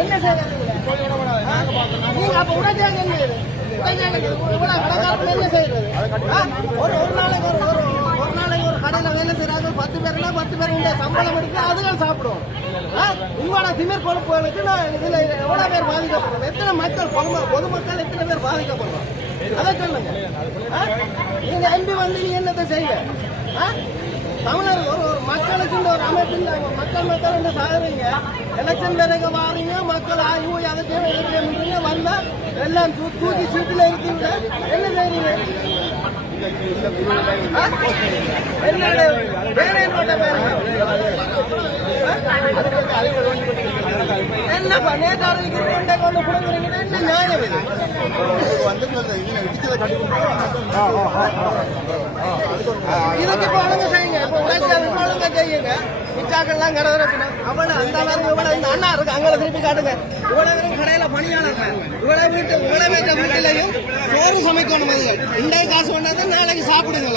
என்ன என்ன நீங்க அப்ப உடனடியாக என்ன இது? ஒரு ஒரு நாளைக்கு ஒரு கடையில வேலை செய்யறாங்க பத்து பேர்னா பத்து பேர் சம்பளம் எடுத்து அதுகள் சாப்பிடுவோம் ஆ? உங்களோட திமிர் கொழுப்புகளுக்கு நான் இதில் எவ்வளோ பேர் பாதிக்கப்படுறோம் எத்தனை மக்கள் பொதும- பொதுமக்கள் எத்தனை பேர் பாதிக்கப்படுறோம் அதை சொல்லுங்க ஆ? நீங்க எம்பி வந்து நீ என்னத்தை செய்ய ஆ? தமிழர் ஒரு ஒரு மக்களுக்கு இந்த ஒரு அமைப்பு இந்த மக்கள் மக்கள் வந்து சாகுறீங்க எலெக்ஷன் பிறகு வாரீங்க மக்கள் ஆய்வு அதை செய்ய வந்தா எல்லாம் தூ- தூக்கி சீட்டில் இருக்கீங்க என்னப்பா நேற்று அறிவிக்கிறீங்க இன்றைக்கு ஒன்று கொடுக்குறீங்கன்னா என்ன நியாயம் இது இதுக்கு இப்போ ஒழுங்கு செய்யுங்க இப்போ உழைச்சாலும் ஒழுங்கா செய்யுங்க மிச்சாக்கள்லாம் கடவுறப்பினா அவளை அந்த அளவுக்கு இவ்வளவு இந்த அண்ணா இருக்கு அங்கே திருப்பி காட்டுங்க இவ்வளவு கடையில பணியாளர் இவ்வளவு வீட்டு இவ்வளவு வீட்டு வீட்டிலையும் சோறு சமைக்கணும் அதுகள் இன்றைக்கு காசு பண்ணாதான் நாளைக்கு சாப்பிடுங்க